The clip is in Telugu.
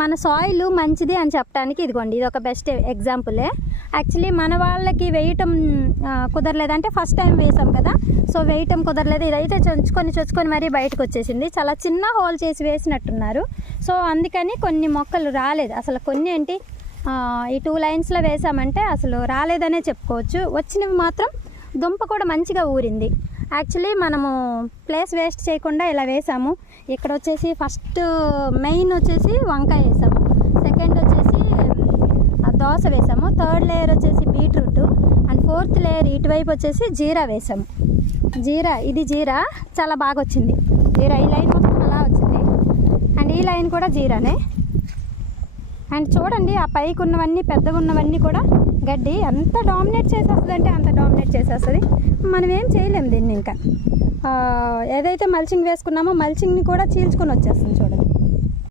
మన సాయిల్ మంచిది అని చెప్పడానికి ఇదిగోండి, ఇది ఒక బెస్ట్ ఎగ్జాంపులే. యాక్చువల్లీ మన వాళ్ళకి వేయటం కుదరలేదంటే ఫస్ట్ టైం వేసాం కదా, సో వేయటం కుదరలేదు. ఇదైతే చొచ్చుకొని మరీ బయటకు వచ్చేసింది. చాలా చిన్న హోల్ చేసి వేసినట్టున్నారు. సో అందుకని కొన్ని మొక్కలు రాలేదు. అసలు కొన్ని ఏంటి ఈ 2 లైన్స్లో వేసామంటే అసలు రాలేదనే చెప్పుకోవచ్చు. వచ్చినవి మాత్రం దుంప కూడా మంచిగా ఊరింది. యాక్చువల్లీ మనము ప్లేస్ వేస్ట్ చేయకుండా ఇలా వేసాము. ఇక్కడ వచ్చేసి ఫస్ట్ మెయిన్ వచ్చేసి వంకాయ వేసాము, సెకండ్ వచ్చేసి దోస వేసాము, థర్డ్ లేయర్ వచ్చేసి బీట్రూట్, అండ్ ఫోర్త్ లేయర్ ఇటువైపు వచ్చేసి జీరా వేసాము. ఇది జీరా చాలా బాగా వచ్చింది. జీరా ఈ లైన్ మొత్తం అలా వచ్చింది, అండ్ ఈ లైన్ కూడా జీరానే. అండ్ చూడండి ఆ పైకి ఉన్నవన్నీ పెద్దగా ఉన్నవన్నీ కూడా గడ్డి ఎంత డామినేట్ చేసేస్తుంది అంటే అంత డామినేట్ చేసేస్తుంది. మనం ఏం చేయలేము దీన్ని. ఇంకా ఏదైతే మల్చింగ్ వేసుకున్నామో మల్చింగ్ని కూడా చీల్చుకొని వచ్చేస్తుంది చూడండి.